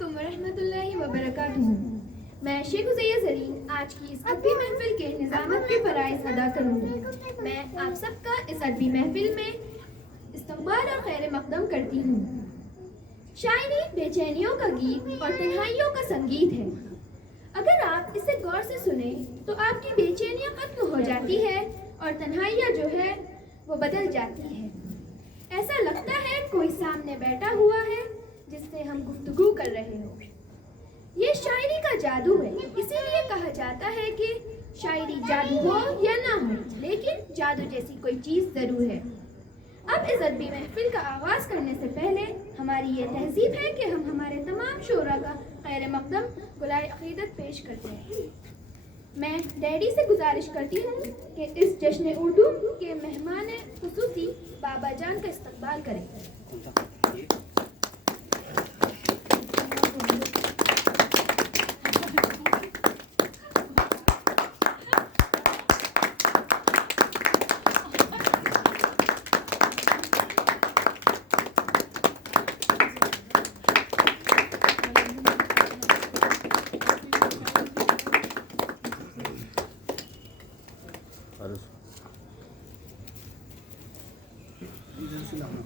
अस्सलामुअलैकुम वरहमतुल्लाहि वबरकातुहू। मैं शेख उज़ैया ज़रीन आज की इस अदबी महफिल के निज़ामत के फ़राइज़ अदा करूँगी। मैं आप सबका इस अदबी महफिल में इस्तक़बाल और खैर मक़दम करती हूँ। शायरी बेचैनियों का गीत और तन्हाइयों का संगीत है। अगर आप इसे गौर से सुने तो आपकी बेचैनियाँ खत्म हो जाती है और तन्हाइयाँ जो है वो बदल जाती है। ऐसा लगता है कोई सामने बैठा हुआ है जिससे हम गुफ्तगू कर रहे हो। ये शायरी का जादू है, इसीलिए कहा जाता है कि शायरी जादू हो या ना हो, लेकिन जादू जैसी कोई चीज़ ज़रूर है। अब इस अदबी महफिल का आगाज़ करने से पहले हमारी ये तहज़ीब है कि हम हमारे तमाम शोरा का खैर मक़दम गुलाए अक़ीदत पेश करते हैं। मैं डैडी से गुजारिश करती हूँ कि इस जश्न उर्दू के मेहमान खुसूसी बाबा जान का इस्तक़बाल करें।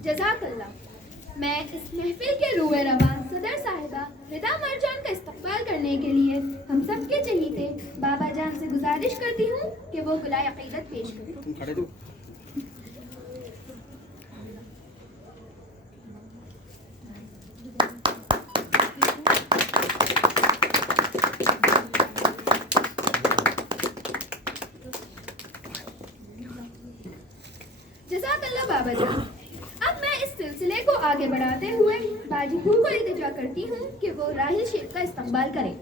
जज़ाकल्लाह। मैं इस महफिल के रूए रवान सदर साहिबा विदा मरजान का इस्तक़बाल करने के लिए हम सब के चहीते बाबा जान से गुजारिश करती हूँ कि वो गुलाए अक़ीदत पेश करें। जज़ाकल्लाह बाबा जान। अब मैं इस सिलसिले को आगे बढ़ाते हुए बाजी फूल को इल्तिजा करती हूँ कि वो राहिल शेख का इस्तक़बाल करें।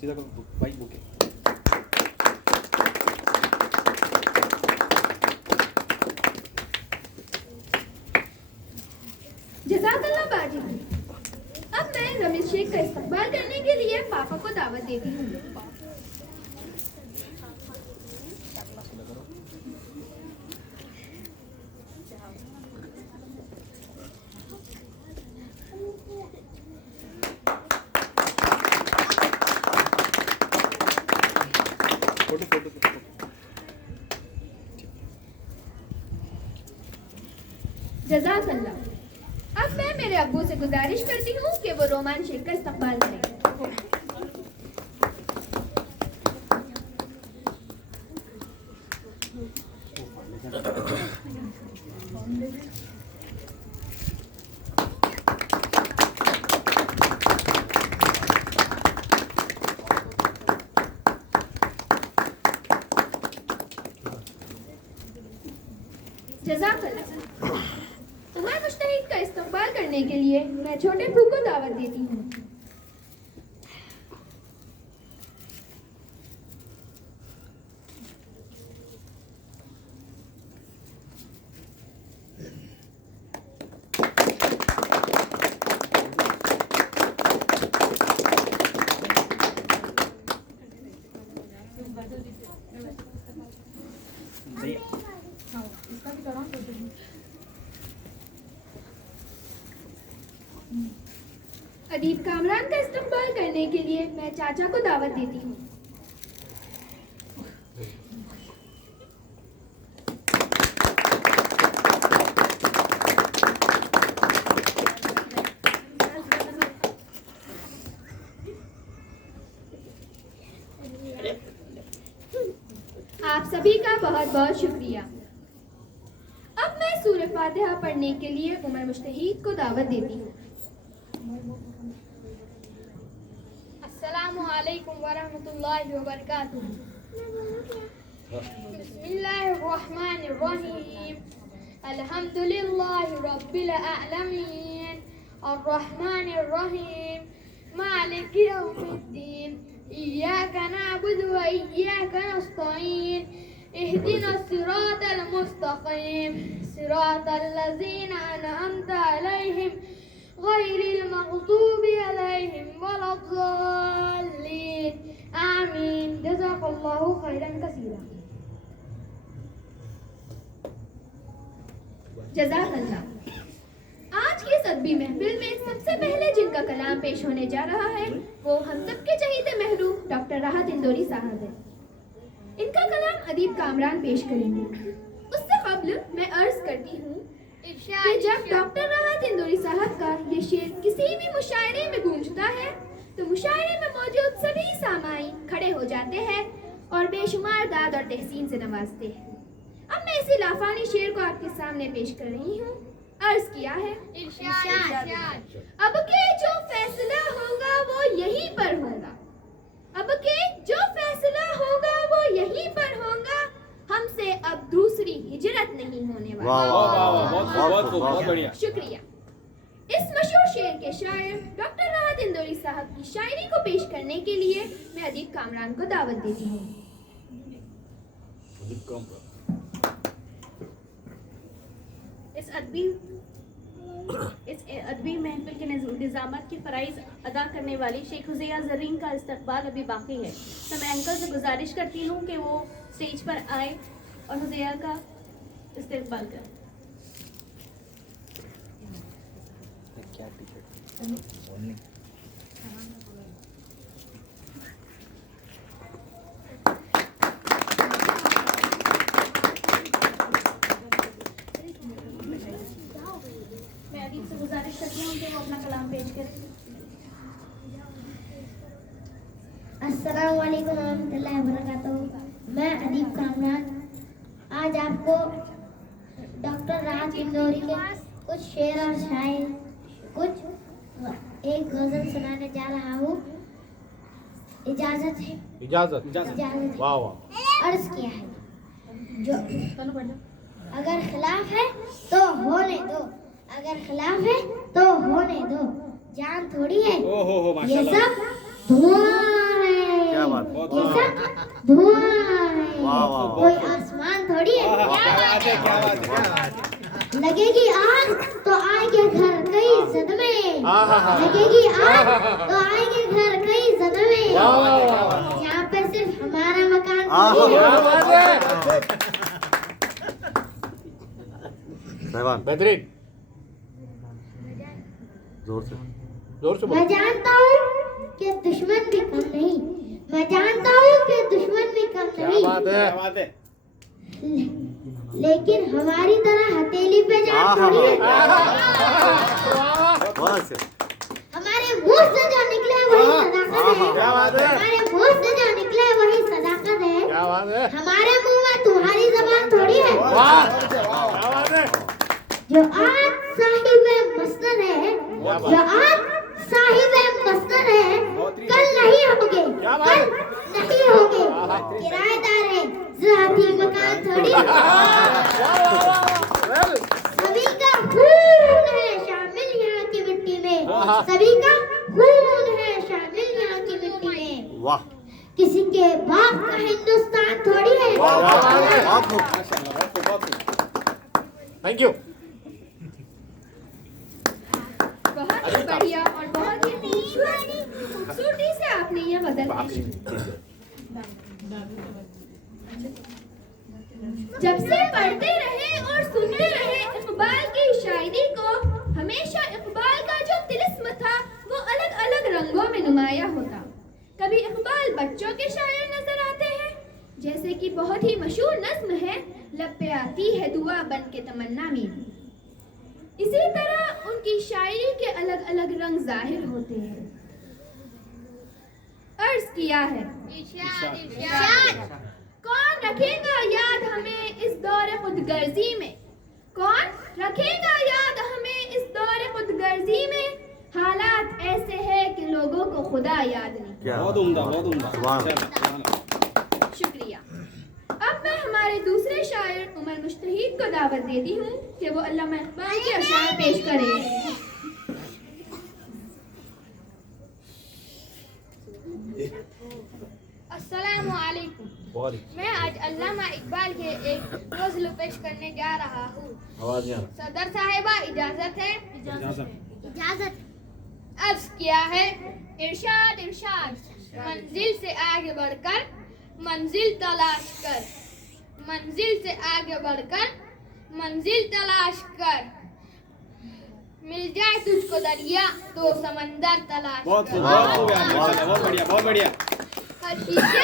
सीधा बाइक बुक है। जज़ाकल्लाह बाजी। अब मैं रमीज़ शेख का इस्तक़बाल करने के लिए पापा को दावत देती हूँ। जज़ाकल्लाह। अब मैं मेरे अब्बू से गुजारिश करती हूँ कि वो रोमान शेख का इस्तक़बाल करें। जज़ाकल्लाह। उमर मुश्तहिद का इस्तक़बाल करने के लिए मैं छोटे फू को दावत देती हूँ। अदीब कामरान का इस्तक़बाल करने के लिए मैं चाचा को दावत देती हूँ। आप सभी का बहुत बहुत शुक्रिया। अब मैं सूरह फातिहा पढ़ने के लिए उमर मुश्तहिद को दावत देती हूँ। अस्सलामु अलैकुम वरहमतुल्लाहि वबरकातुहू। बिस्मिल्लाहिर्रहमानिर्रहीम। अल्हम्दुलिल्लाहि रब्बिल आलमीन अर्रहमानिर्रहीम मालिकि यौमिद्दीन इय्याका नअबुदु व इय्याका नस्तईन इहदिनस सिरातल मुस्तक़ीम सिरातल लज़ीना अनअमता अलैहिम गैरिल मग़दूबि अलैहिम वला वलद्दाल्लीन आमीन जज़ाकल्लाहु खैरन कसीरा। जज़ाकल्लाह। आज की इस अदबी महफिल में सबसे पहले जिनका कलाम पेश होने जा रहा है वो हम सबके चहीते महरूम डॉक्टर राहत इंदौरी साहब है। इनका कलाम अदीब कामरान पेश करेंगे। उससे कब्ल मैं अर्ज करती हूँ कि जब डॉक्टर राहत इंदौरी साहब का ये शेर किसी भी मुशायरे में गूंजता है तो मुशायरे में मौजूद सभी सामाईन खड़े हो जाते हैं और बेशुमार दाद और तहसीन से नवाजते हैं। अब मैं इसी लाफानी शेर को आपके सामने पेश कर रही हूँ। अर्ज किया है अब के जो फैसला होगा वो यहीं पर होगा, अब के जो फैसला होगा वो यहीं पर होगा, हमसे अब दूसरी हिजरत नहीं होने वाली। बहुत बढ़िया। शुक्रिया। इस मशहूर शेर के शायर डॉक्टर राहत इंदौरी साहब की शायरी को पेश करने के लिए मैं अदीब कामरान को दावत देती हूँ। इस अदबी महफिल के निज़ामत की फ़राइज़ अदा करने वाली शेख हुज़ैया ज़रीन का इस्तक़बाल अभी बाकी है, तो मैं अंकल से गुजारिश करती हूँ कि वो स्टेज पर आए और हुज़ैया का इस्तक़बाल करें। क्या टी-शर्ट? मैं अदीब से गुजारिश करती हूँ कि वो अपना कलाम पेश करें। अस्सलाम वालेकुम रहमतुल्लाहि व बरकातहू। मैं अदीब कामरान आज आपको डॉक्टर राहत इंदौरी के कुछ शेर और शायर कुछ एक गजल सुनाने जा रहा हूँ। इजाजत है? इजाजत। इजाजत। वाह वाह। अर्ज किया है जो अगर खिलाफ है तो होने दो, अगर खिलाफ है तो होने दो, जान थोड़ी है ओहो ये माशाल्लाह। सब धुआं है, क्या बात है। ये सब धुआं है, वाह, वाह, कोई आसमान थोड़ी है। क्या बात है, क्या बात है। लगेगी आग तो आएंगे घर कई सदमे, लगेगी आग तो आएंगे घर कई सदमे, यहाँ पे सिर्फ हमारा मकान थोड़ी है। सहवान बेहतरीन। जोर से बोलो। मैं जानता हूँ कि दुश्मन भी कम नहीं, मैं जानता हूँ कि दुश्मन भी कम नहीं, बात है। क्या बात है। लेकिन हमारी तरह हथेली पे जान थोड़ी है। हमारे मुंह से जो निकले वही सदाकत है। क्या बात है। हमारे मुंह से जो निकले वही सदाकत है। क्या बात है। हमारे मुंह में तुम्हारी जबान थोड़ी है। वाह क्या बात है। जो आज साहिब मस्नद है, जो आज साहिब मस्नद है, कल नहीं होगे, कल नहीं होगे, किराएदार है, ज़ाती मकान थोड़ी है। सभी का खून है शामिल यहाँ की मिट्टी में, सभी का खून है शामिल यहाँ की मिट्टी में। वाह। किसी के बाप का हिंदुस्तान थोड़ी है। माशाल्लाह, बहुत खूब। Thank you. बहुत ही बढ़िया और बहुत ही खूबसूरती से आपने यह गजल पेश की। जब से पढ़ते रहे और सुनते रहे इकबाल की शायरी को, हमेशा इकबाल का जो तिलिस्म था वो अलग अलग रंगों में नुमाया होता। कभी इकबाल बच्चों के शायर नजर आते हैं, जैसे कि बहुत ही मशहूर नज्म है लब पे आती है दुआ बन के तमन्ना मेरी। इसी तरह उनकी शायरी के अलग अलग रंग जाहिर होते हैं। अर्ज किया है कौन रखेगा याद हमें इस दौरे खुदगर्जी में, कौन रखेगा याद हमें इस दौरे खुदगर्जी में, हालात ऐसे हैं कि लोगों को खुदा याद नहीं। बहुत उम्दा, बहुत उम्दा। शुक्रिया। अब मैं हमारे दूसरे शायर उमर मुश्तहीद को दावत देती हूँ कि वो अल्लामा इकबाल के अशार पेश करें। अस्सलामु अलैकुम। मैं आज अल्लामा इकबाल के एक गज़ल पेश करने जा रहा हूँ। आवाज नहीं आ रहा। सदर साहिबा इजाजत है? इजाजत। अर्ज किया है, इरशाद इरशाद, मंजिल से आगे बढ़कर मंजिल तलाश कर, मंजिल से आगे बढ़कर मंजिल तलाश कर, मिल जाए तुझको दरिया तो समंदर तलाश बहुत कर। खूब यार, माशाल्लाह, बहुत बढ़िया, बहुत बढ़िया। हर शीशा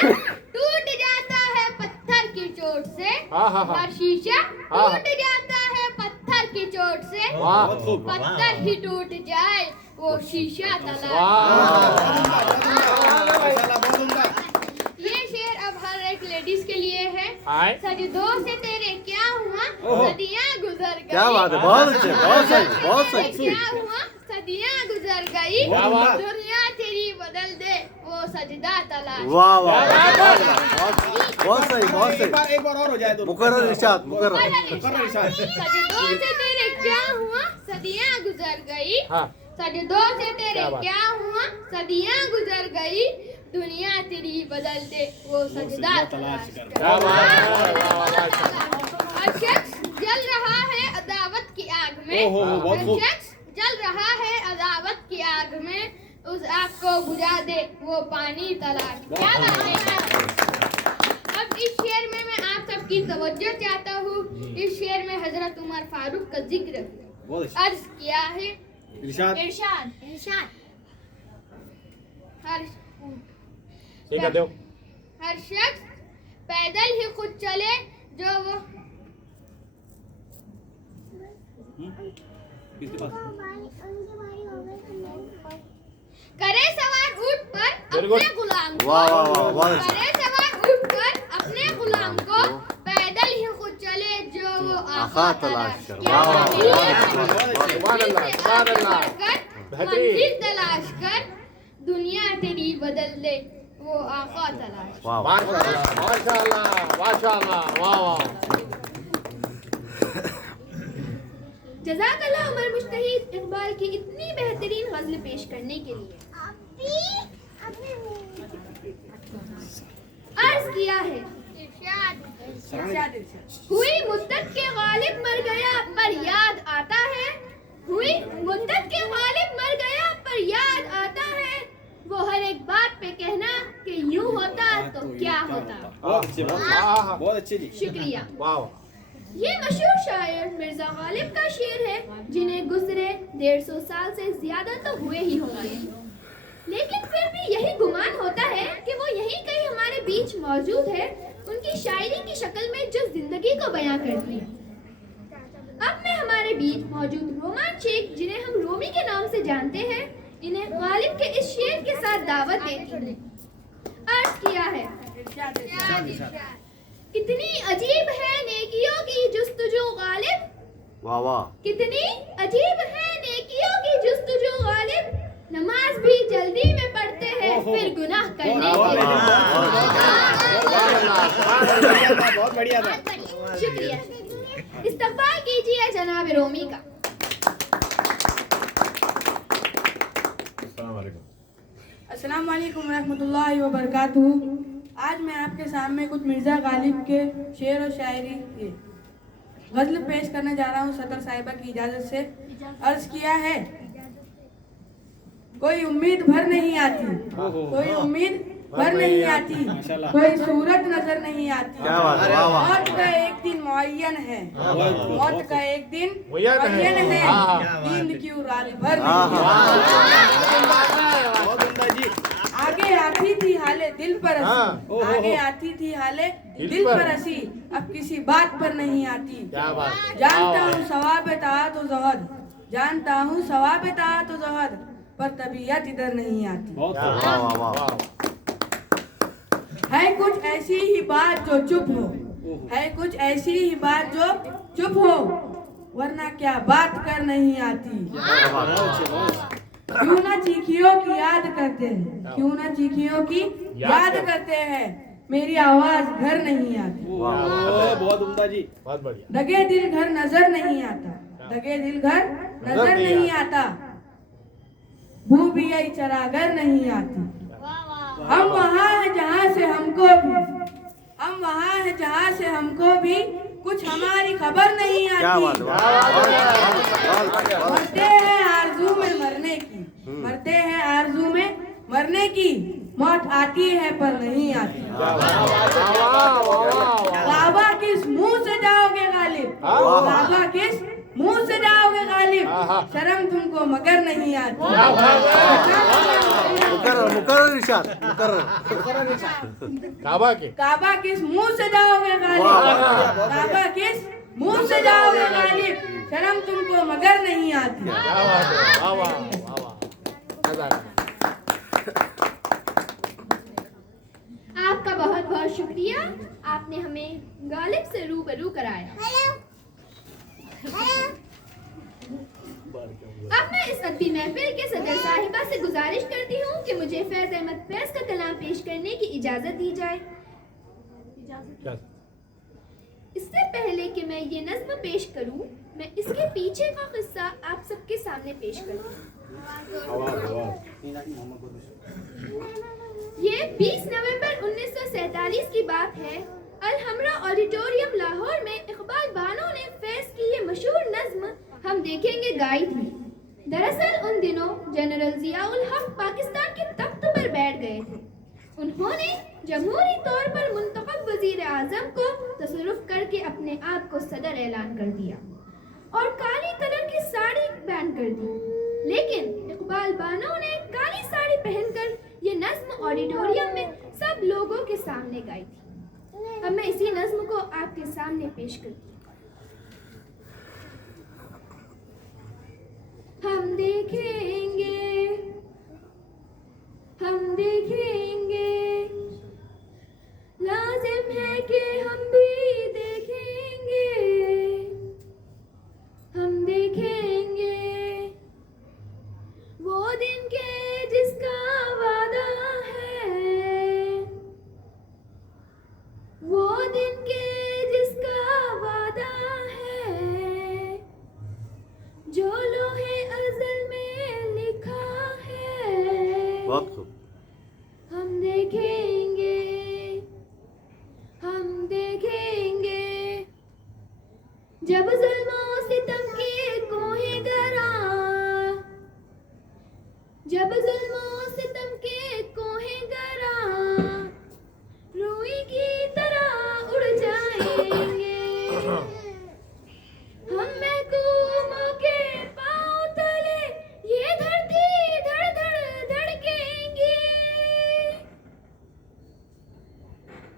टूट जाता है पत्थर की चोट से, हाँ, हाँ, हाँ। हर शीशा हाँ। टूट जाता है पत्थर की चोट से, वाह। बहुत खूब। पत्थर ही टूट जाए वो शीशा तलाश। वाह। माशाल्लाह, बहुत उम्दा। ये शेर अब हर एक लेडीज के लिए है। आए। सजदों से तेरे क्या हुआ, ओहो। सदियां गुजर गई। क्या बात है, बहुत अच्छे, बहुत सही, बहुत तेरे सही। क्या हुआ, सदियां गुजर गई, क्या बात। दुनिया तेरी बदल दे वो सजदा तलाश। वाह वाह, बहुत सही, बहुत एक सही। बार और हो जाए तो मुकर्रर इरशाद, मुकर्रर। मुकर्रर इरशाद। सजदों से तेरे क्या हुआ, सदियां गुजर गई। हाँ। सजदों से तेरे क्या बात। क्या हुआ, सदियां गुजर गई, दुनिया तेरी बदल दे वो सजदा तलाश कर। क्या बात है, वाह, वाह। हर शख्स जल रहा है अदावत की आग में, ओहो, बहुत हर खूब। शख्स जल रहा है अदावत की आग में, उस आग को बुझा दे वो पानी तलाश। क्या बात है। अब इस शेर में मैं आप सबकी तवज्जो चाहता हूँ। इस शेर में हजरत उमर फारूक का जिक्र बहुत अच्छा। अर्ज किया है, इरशाद। इरशाद इरशाद, हर ठीक है, हर शख्स पैदल ही खुद चले जो वो किसके पास? करे सवार ऊंट पर Very good. अपने गुलाम को, वाह वाह वाह, बहुत अच्छा। करे सवार ऊंट पर अपने गुलाम को, पैदल ही खुद चले जो वो आका आका तलाश तलाश कर। क्या वाह, वाह, बात है। वाह, वाह, सुभान अल्लाह, सुभान अल्लाह। बेहतरीन। मंजिल तलाश कर, दुनिया तेरी बदल दे वो आका तलाश। वाह वाह। माशाल्लाह, माशाल्लाह, माशाल्लाह, वाह वाह। जज़ाकल्लाह उमर मुश्तहिद इकबाल की इतनी बेहतरीन गज़ल पेश करने के लिए। अर्ज किया है, हुई मुद्दत के गालिब मर गया पर याद आता है, हुई मुद्दत के गालिब मर गया पर याद आता है, वो हर एक बात पे कहना कि यूं होता तो क्या होता। बहुत अच्छे, बहुत अच्छे जी। शुक्रिया। वाह। ये मशहूर शायर मिर्जा गालिब का शेर है, जिन्हें गुजरे 150 साल से ज्यादा तो हुए ही होंगे, लेकिन फिर भी यही गुमान होता है कि वो यहीं कहीं हमारे बीच मौजूद है, उनकी शायरी की शक्ल में जो जिंदगी को बयां करती है। अब मैं हमारे बीच मौजूद रोमान शेख, जिन्हें हम रोमी के नाम से जानते हैं, इन्हें गालिब के इस शेर के साथ दावत देती हूँ। अर्ज किया है, कितनी अजीब है नेकियों की जुस्तजू गालिब, वाह वाह। कितनी अजीब है नेकियों की जुस्तजू गालिब, नमाज भी जल्दी में पढ़ते हैं फिर गुनाह करने के बाद। बहुत बढ़िया था। शुक्रिया। इस्तकबाल कीजिए जनाब रोमी का। अस्सलाम वालेकुम रहमतुल्लाहि व बरकातुहू। आज मैं आपके सामने कुछ मिर्ज़ा गालिब के शेर और शायरी के गज़ल पेश करने जा रहा हूँ सदर साहिबा की इजाज़त से। अर्ज किया है, कोई उम्मीद भर नहीं आती, कोई उम्मीद भर नहीं आती, माशाल्लाह। कोई सूरत नजर नहीं आती, क्या बात है, वाह वाह। मौत का एक दिन मुअय्यन है, मौत का एक दिन मुअय्यन है। मुअय्यन है, हाँ। नींद क्यों रात भर हाँ, नहीं हाँ। बहुत उम्दा जी। आगे आती थी हाले दिल पर हाँ। हंसी, आगे आती थी हाले दिल पर हंसी, अब किसी बात पर नहीं आती। क्या बात। जानता हूँ सवाब ताअत व ज़हद, जानता हूँ सवाब ताअत व ज़हद, पर तबीयत इधर नहीं आती। बहुत क्या खूब। वाह वाह वाह। है कुछ ऐसी ही बात जो चुप हो, है कुछ ऐसी ही बात जो चुप हो, वरना क्या बात कर नहीं आती। क्या बात बहुत है। अच्छे, बहुत अच्छे। क्यों ना चीखियों की याद करते हैं, क्यों ना चीखियों की याद करते हैं, मेरी आवाज घर नहीं आती। ओह, बहुत उम्दा जी। बहुत बढ़िया। दगे दिल घर नजर नहीं आता, दगे दिल घर नजर नहीं आता, भू भी यही चरागर नहीं आती। हम वहाँ हैं जहाँ से हमको भी, हम वहाँ हैं जहाँ से हमको भी कुछ हमारी खबर नहीं क्या बात आती। है, वाह, बहुत अच्छा, बहुत अच्छा, बहुत अच्छा। मरते हैं आरज़ू में मरने की, मरते मरने की, मौत आती है पर नहीं आती। काबा किस मुंह से जाओगे गालिब, काबा किस मुंह से जाओगे गालिब, शर्म तुमको मगर नहीं आती। मुकर्रर इरशाद, मुकर्रर। काबा किस मुंह से जाओगे गालिब, काबा किस मुंह से जाओगे गालिब, शर्म तुमको मगर नहीं आती। आपका बहुत बहुत शुक्रिया, आपने हमें गालिब से रूबरू कराया। अब मैं इस अदबी महफिल के सदर साहिबा से गुजारिश करती हूँ कि मुझे फैज अहमद फैज का कलाम पेश करने की इजाजत दी जाए। इससे पहले कि मैं ये नज्म पेश करूं, मैं इसके पीछे का किस्सा आप सबके सामने पेश करती हूँ। ये 20 नवंबर 1947 की बात है। अल-हमरा ऑडिटोरियम लाहौर में इकबाल बानो ने फैज की ये मशहूर नज्म हम देखेंगे गाई थी। दरअसल उन दिनों जनरल जियाउल हक पाकिस्तान के तख्त पर बैठ गए थे। उन्होंने जमहूरी तौर पर मुंतखब वजीर आजम को तसर्रुफ करके अपने आप को सदर ऐलान कर दिया और काली कलर की साड़ी बैन कर दी। लेकिन इकबाल बानो ने काली साड़ी पहनकर ये नज्म ऑडिटोरियम में सब लोगों के सामने गाई थी। अब मैं इसी नज्म को आपके सामने पेश करती हूँ। हम देखेंगे, हम देखेंगे, लाजिम है कि हम भी देखेंगे, हम देखेंगे वो दिन के जिसका वादा है, वो दिन के जिसका वादा है, जो लोहे अज़ल में लिखा है। बहुत खूब। हम देखेंगे, हम देखेंगे, जब ज़ुल्म और सितम की कोहें गरा, जब ज़ुल्म और सितम के कोहें गरा रूई की तरह उड़ जाएंगे। हम महकूमों के पांव तले ये धरती धड़ धड़ धड़केंगी।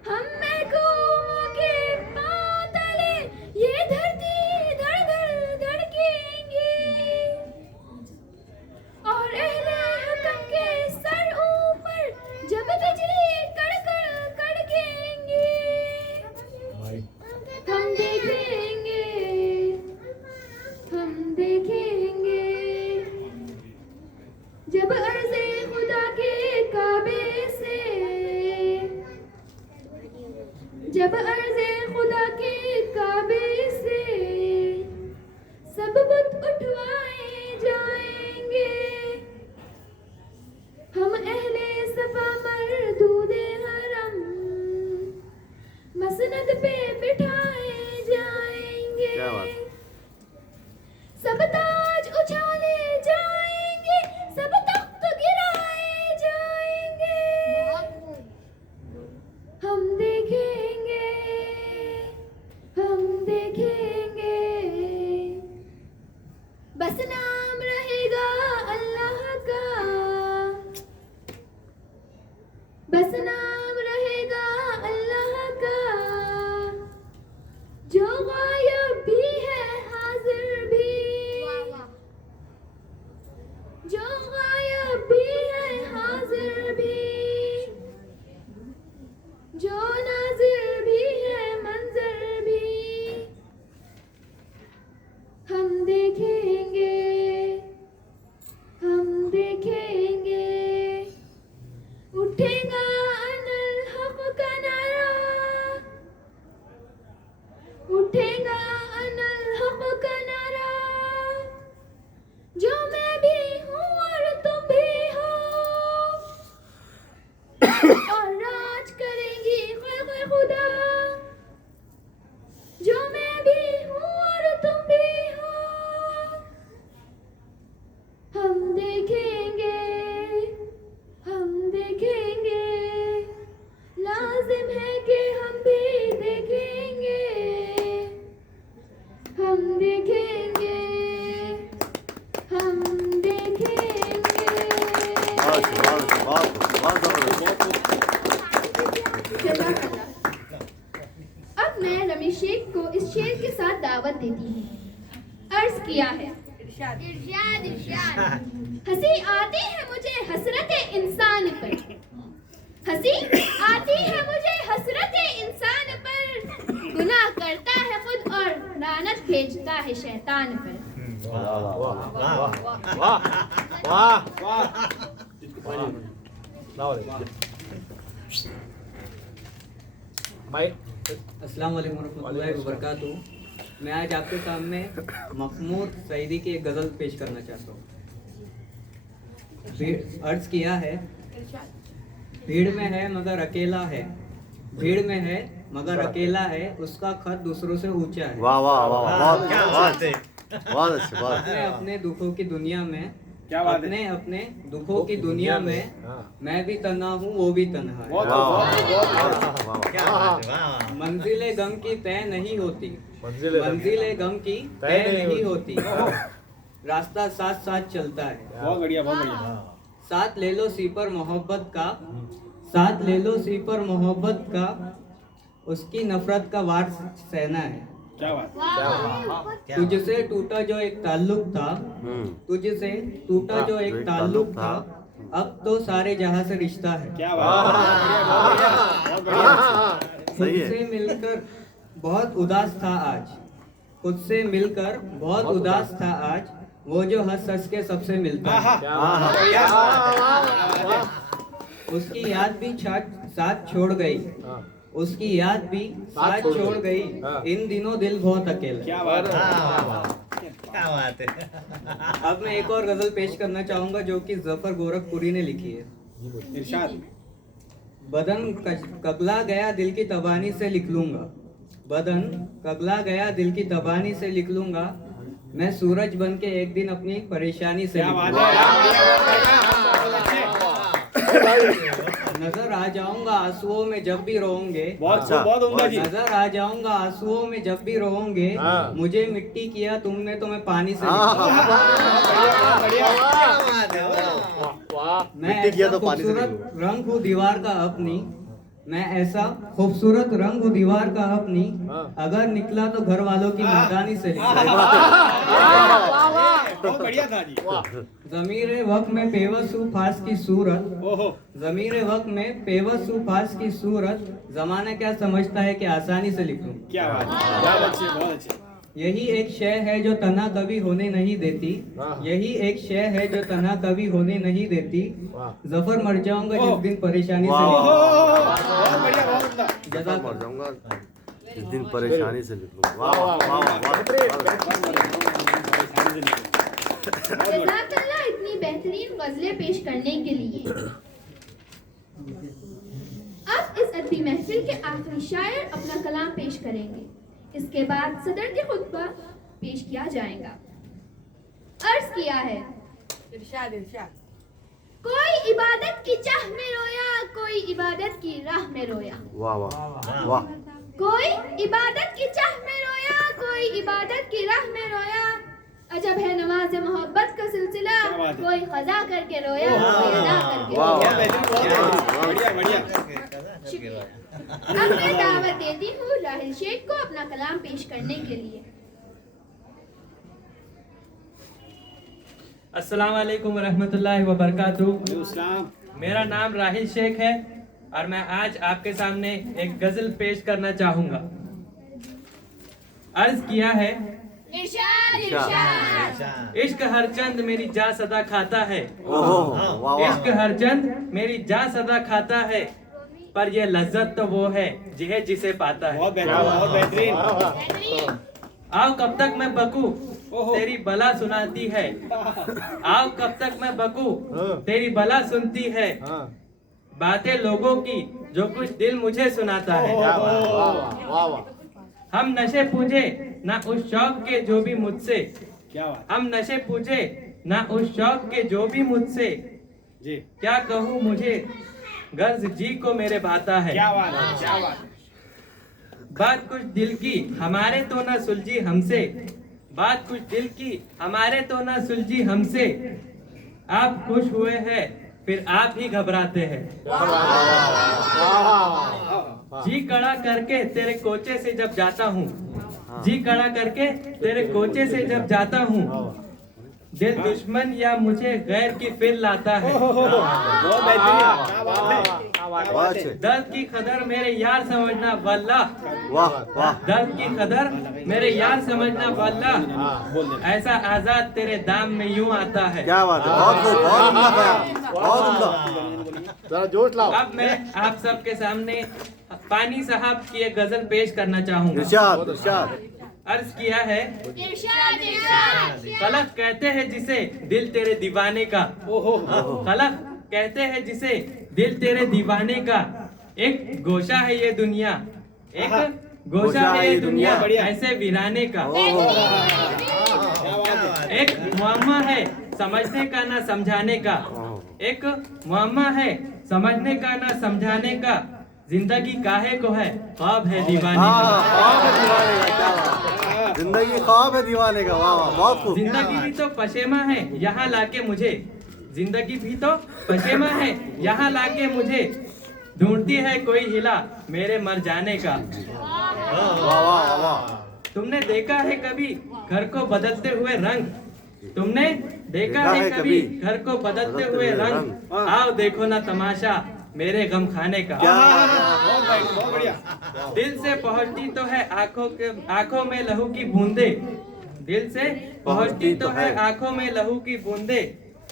हम महकूमों के पांव तले ये धरती धड़ धड़ धड़केंगी और अहले हकम के सर ऊपर जब बिजली कड़कड़ कड़केंगी। हम देखेंगे, हम देखेंगे, जब अर्ज़े खुदा के काबे से, जब अर्ज़े खुदा के काबे से सब बुत उठवाए जाएंगे। हम अहले सफा मरदूदे हरम मसनद पे बिठाए जाएंगे। क्या बात। सब ताज उछाले जाएंगे, सब तख्त गिराए जाएंगे। हम देखेंगे, हम देखेंगे, बस नाम रहेगा अल्लाह का, बस नाम रहेगा अल्लाह का, जो गायब भी है हाजिर भी, जो गायब भी है हाजिर भी, जो नाजिर भी है मंजर भी। हम देखेंगे, हम देखेंगे, उठेगा अनल हक का नारा, उठेगा अनल हक का नारा, जो मैं भी हूँ और तुम भी हो, और राज करेंगी ख्वाह खुदा, जो मैं भी हूँ और तुम भी हो। हम देखेंगे, हम बहुत जबरदस्त। जज़ाकल्लाह। अब मैं रमीज शेख को इस शेर के साथ दावत देती हूँ। अर्ज किया है, इरशाद इरशाद हंसी आती है मुझे हसरत इंसान पर, हंसी आती है मुझे हसरत इंसान पर, गुनाह करता है खुद और लानत भेजता है शैतान पर। अस्सलाम वालेकुम रहमतुल्लाहि व बरकातहू। मैं आज आपके सामने महमूद सईदी की एक गज़ल पेश करना चाहता हूँ। अर्ज किया है, भीड़ में है मगर अकेला है, भीड़ में है मगर अकेला है, उसका खत दूसरों से ऊंचा है। वाह वाह वाह, बहुत अच्छे, बहुत अपने अपने दुखों की दुनिया में, क्या बात है। अपने अपने दुखों की दुनिया में मैं भी तन्हा हूँ, वो भी तन्हा है। मंजिले गम की तय नहीं होती, मंजिले गम की तय नहीं होती, रास्ता साथ साथ चलता है। बहुत बढ़िया, बहुत बढ़िया। साथ ले लो सी पर मोहब्बत का, साथ ले लो सी पर मोहब्बत का, उसकी नफरत का वार सहना है। क्या बात। तुझसे टूटा जो एक ताल्लुक था, तुझसे टूटा जो एक ताल्लुक था, अब तो सारे जहां से रिश्ता है। क्या बात। बहुत बढ़िया। खुद से मिलकर बहुत उदास था आज, खुद से मिलकर बहुत उदास था आज, वो जो हंस हंस के सबसे मिलता है। उसकी याद भी साथ छोड़ गई, उसकी याद भी साथ छोड़ गई, इन दिनों दिल बहुत अकेला। क्या बात है। अब मैं एक और गजल पेश करना चाहूंगा जो कि जफर गोरखपुरी ने लिखी है। इरशाद। बदन कगला गया दिल की तबानी से लिख लूंगा, बदन कगला गया दिल की तबानी से लिख लूंगा, मैं सूरज बन के एक दिन अपनी परेशानी से लिख लूंगा। नजर आ जाऊंगा आंसुओं में जब भी रोओगे, बहुत उम्दा जी। नजर आ जाऊंगा आंसुओं में जब भी रोओगे, मुझे मिट्टी किया तुमने तो मैं पानी से मैं ऐसा खूबसूरत रंग हूँ दीवार का अपनी, मैं ऐसा खूबसूरत रंग हूँ दीवार का अपनी, अगर निकला तो घर वालों की नादानी से बहुत बढ़िया था जी। ज़मीरे वक्त में पेवस हूँ फास की सूरत, ज़मीरे वक्त में पेवस हूँ फास की सूरत, ज़माना क्या समझता है कि आसानी से लिख लूं। क्या बात है। बहुत अच्छे, बहुत अच्छे। यही एक शय है जो तना कभी होने नहीं देती, यही एक शय है जो तना कभी होने नहीं देती, जफर मर जाऊंगा जिस दिन परेशानी से। बहुत बढ़िया, बहुत उम्दा। जज़ाक मर जाऊंगा इस दिन परेशानी से लिख लूंगा। वाह वाह वाह। जज़ाकल्लाह इतनी बेहतरीन गज़लें पेश करने के लिए। अब इस अदबी महफिल के आखिरी शायर अपना कलाम पेश करेंगे। इसके बाद सदर की खुतबा पेश किया जाएगा। अर्ज किया है, इरशाद इरशाद। कोई इबादत की चाह में रोया, कोई इबादत की राह में रोया, वाह वाह वाह। कोई इबादत की चाह में रोया, कोई इबादत की राह में रोया, अजब है नवाज़ मोहब्बत का सिलसिला, कोई क़ज़ा करके रोया, कोई अदा करके रोया। बढ़िया बढ़िया। अब मैं दावत देती हूँ राहिल शेख को अपना कलाम पेश करने के लिए। अस्सलाम वालेकुम रहमतुल्लाहि व बरकातहू। मेरा नाम राहिल शेख है और मैं आज आपके सामने एक गजल पेश करना चाहूंगा। अर्ज किया है, इश्क हर चंद मेरी जा सदा खाता है, इश्क हर चंद मेरी जा सदा खाता है, पर यह लज्जत तो वो है जिसे पाता है। बहुत बेहतरीन। आओ कब तक मैं बकू तेरी बला सुनाती है, आओ कब तक मैं बकू तेरी बला सुनती है, बातें लोगों की जो कुछ दिल मुझे सुनाता है। हम नशे पूजे ना उस शौक के जो भी मुझसे, हम नशे पूजे ना उस शौक के जो भी मुझसे, क्या कहूँ मुझे गर्ज जी को मेरे भाता है। क्या बात है, क्या बात। बात कुछ दिल की हमारे तो ना सुलझी हमसे, बात कुछ दिल की हमारे तो ना सुलझी हमसे, आप खुश हुए हैं फिर आप ही घबराते हैं। जी कड़ा करके तेरे कोचे से जब जाता हूँ, जी कड़ा करके तेरे कोचे से जब जाता हूँ, दिल दुश्मन या मुझे गैर की फिर लाता है। बहुत बेहतरीन, क्या बात है। दर्द की कदर मेरे यार समझना वल्लाह, वाह वाह दर्द की कदर मेरे यार समझना वल्लाह, ऐसा आजाद तेरे दाम में यूं आता है। क्या बात है, बहुत खूब, बहुत उम्दा बयान, बहुत उम्दा। जरा जोश लाओ। अब मैं आप सबके सामने पानी साहब की एक गजल पेश करना चाहूंगा। इरशाद इरशाद। अर्ज किया है, इरशाद इरशाद खलक कहते हैं जिसे दिल तेरे दीवाने का, खलक कहते हैं जिसे दिल तेरे दीवाने का, एक गोशा है ये दुनिया, एक गोशा है ये दुनिया ऐसे वीराने का, एक मुअम्मा है समझने का ना समझाने का, एक मुअम्मा है समझने का ना समझाने का, जिंदगी काहे को है ख्वाब है दीवाने का। जिंदगी ख्वाब है दीवाने का। वाह वाह, बहुत खूब। जिंदगी भी तो पशेमा है यहाँ लाके मुझे, जिंदगी भी तो पशेमा है यहाँ लाके मुझे, ढूंढती है कोई हिला मेरे मर जाने का। वाह वाह वाह। तुमने देखा है कभी घर को बदलते हुए रंग, तुमने देखा है कभी घर को बदलते हुए रंग, आओ देखो ना तमाशा मेरे गम खाने का। बहुत बढ़िया। दिल से पहुंचती तो है आंखों में लहू की बूंदे, दिल से पहुंचती तो है आंखों में लहू की बूंदे,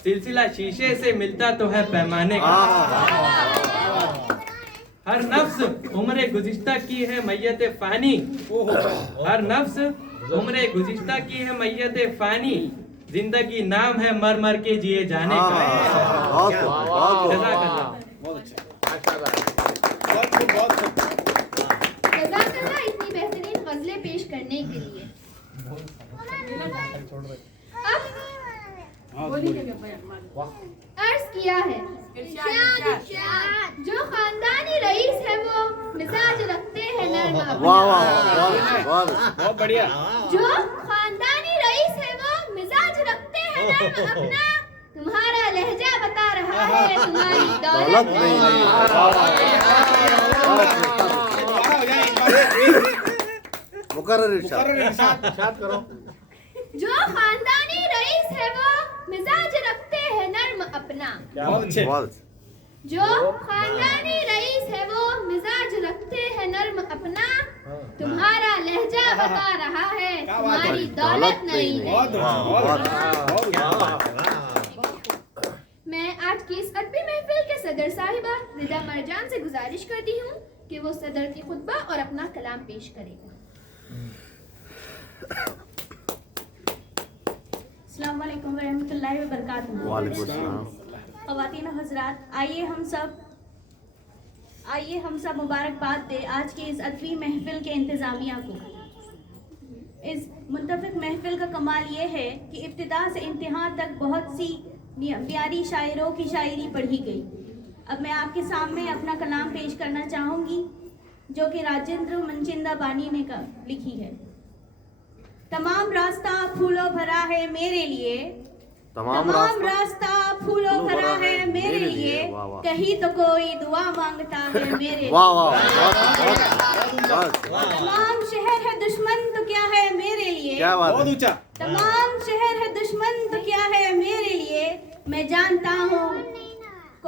सिलसिला शीशे से मिलता तो है पैमाने का। हर नफ्स उम्र गुज़िश्ता की है मैयत फानी, हर नफ्स उम्र गुज़िश्ता की है मैयत फानी, जिंदगी नाम है मर मर के जिए जाने का। जज़ाकल्लाह। जज़ाकल्लाह इतनी बेहतरीन गजलें पेश करने के लिए। अब अर्ज किया है, जो खानदानी रईस है वो मिजाज रखते हैं नर्म अपना। वाह वाह, बहुत बढ़िया। जो खानदानी रईस है वो मिजाज रखते हैं नर्म अपना, तुम्हारा लहजा बता रहा है तुम्हारी दौलत नहीं। मुकर्रर इरशाद करो। जो खानदानी रईस है वो मिजाज रखते हैं नर्म अपना, बहुत अच्छे। जो खानदानी रईस है वो मिजाज रखते हैं नर्म अपना, तुम्हारा लहजा बता रहा है तुम्हारी दौलत नहीं है। मैं आज की इस अदबी महफिल के सदर साहिबा रिदा मरजान से गुजारिश करती हूँ कि वो सदर की खुतबा और अपना कलाम पेश करेगा। अस्सलाम वालेकुम व रहमतुल्लाहि व बरकातहू। वालेकुम अस्सलाम। ख़वातीन व हज़रात, आइए हम सब मुबारकबाद दें आज की इस अदबी महफिल के इंतज़ामिया को। इस मुत्तफ़िक महफिल का कमाल ये है कि इब्तिदा से इंतहा तक बहुत सी प्यारी शायरों की शायरी पढ़ी गई। अब मैं आपके सामने अपना कलाम पेश करना चाहूँगी जो कि राजेंद्र मनचिंदा बानी ने लिखी है। तमाम रास्ता फूलों भरा है मेरे लिए, तमाम रास्ता फूलों भरा है मेरे लिए, कहीं तो कोई दुआ मांगता है मेरे लिए। तमाम शहर है दुश्मन तो क्या है मेरे लिए, बहुत ऊंचा। तमाम शहर है दुश्मन तो क्या है मेरे लिए, मैं जानता हूँ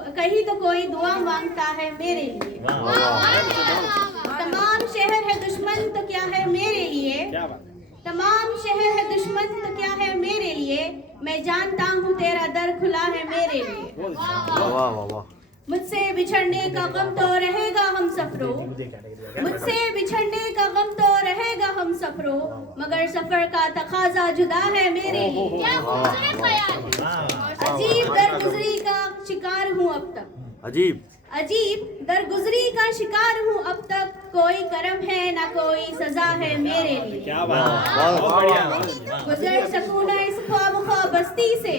कहीं तो कोई दुआ मांगता है मेरे लिए। तमाम शहर है दुश्मन तो क्या है मेरे लिए, तमाम शहर है दुश्मन तो क्या है मेरे लिए, मैं जानता हूँ तेरा दर खुला है मेरे लिए। मुझसे बिछड़ने का गम तो रहेगा हम सफरों, मुझसे बिछड़ने का गम तो रहेगा हम सफरों, मगर सफर का तकाजा जुदा है मेरे लिए। अजीब दरगुजरी का शिकार हूँ अब तक, अजीब दरगुजरी का शिकार हूँ अब तक, कोई करम है ना कोई सजा है मेरे लिए। क्या बात। गुजर सकूं ना इस ख्वाब ख्वाब बस्ती से,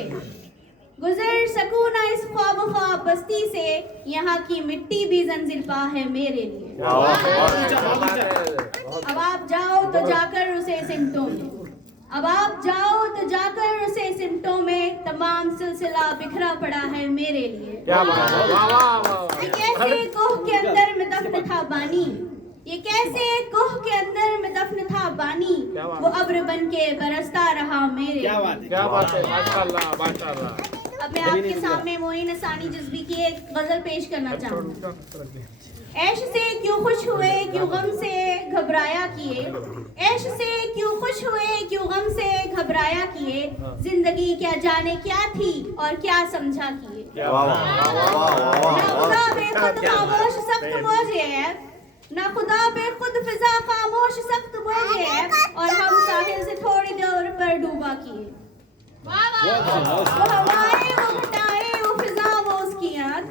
गुजर सकूं ना इस ख्वाब ख्वाब बस्ती से, यहाँ की मिट्टी भी जंजीर पा है मेरे लिए। अब आप जाओ तो जाकर उसे सिमटों में, अब आप जाओ तो जाकर उसे सिमटों में तमाम सिलसिला बिखरा पड़ा है मेरे लिए। क्या बात है, वाह वाह वाह। ये कैसे कोह के अंदर में दफन था बानी, ये कैसे कोह के अंदर में दफन था बानी, वो अब्र बन के बरसता रहा मेरे। क्या बात है, क्या बात है, माशाल्लाह माशाल्लाह। अब मैं आपके सामने मोइन हसानी जज्बी की एक गजल पेश करना चाहूँगी। ऐश से क्यों खुश हुए क्यों गम से घबराया किए, ऐश से क्यों खुश हुए क्यों गम से घबराया किए, जिंदगी क्या जाने क्या थी और क्या समझा किए। ना खुदा पे खुद खामोश सख्त मौजे है, ना खुदा पे खुद फिजा खामोश सख्त मौजे है, और हम साहिल से थोड़ी देर पर डूबा किए। वो हवाएं वो घटाएं वो फिजा वो उसकी याद,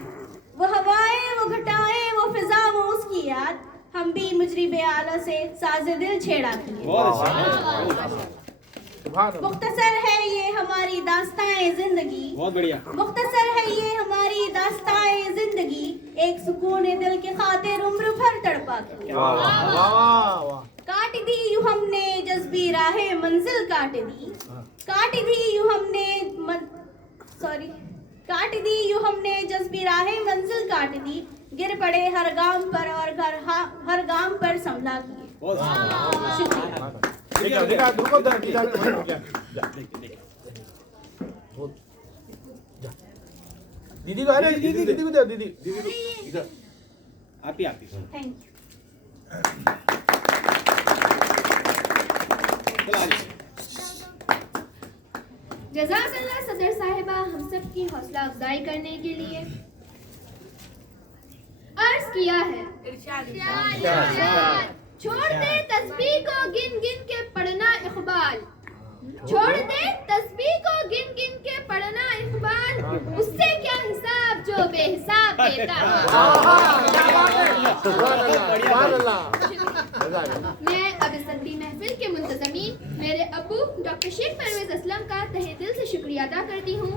वो हवाएं वो घटाएं वो फिजा वो उसकी याद, हम भी मुजरिबे आला से साज़े दिल छेड़ा किए। मुख्तसर है ये हमारी दास्ताएं जिंदगी, बहुत बढ़िया। मुख्तसर है ये हमारी दास्ताएं जिंदगी, एक सुकून दिल के खातिर उम्र भर तड़पा किए। काट दी यूं हमने जज्बी राहे मंजिल काट दी, काट दी यूं हमने काट दी यूं हमने जज्बी राहे मंजिल काट दी, गिर पड़े हर गाम पर और हर गाम पर संभला किए। शुक्रिया। दीदी को अरे दीदी को दे दीदी इधर आप ही थैंक यू। जज़ाकल्लाह सदर साहिबा हम सब की हौसला अफजाई करने के लिए। अर्ज किया है छोड़ दे तस्बीह को गिन गिन के पढ़ना इकबाल, छोड़ दे तस्बीह को गिन गिन के पढ़ना इकबाल, उससे क्या हिसाब जो बेहिसाब देता है। मैं अब इस अदबी महफिल के मुंतज़मीन मेरे अब्बू डॉक्टर शेख परवेज असलम का तहे दिल से शुक्रिया अदा करती हूँ।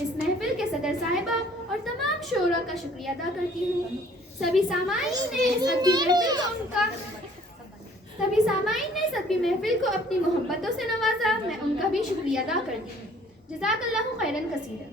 इस महफिल के सदर साहिबा और तमाम शोरा का शुक्रिया अदा करती हूँ। सभी सामाईन ने इस अदबी महफिल को अपनी मोहब्बतों से नवाजा, मैं उनका भी शुक्रिया अदा करती हूँ। जज़ाकल्लाहु खैरन कसीरन।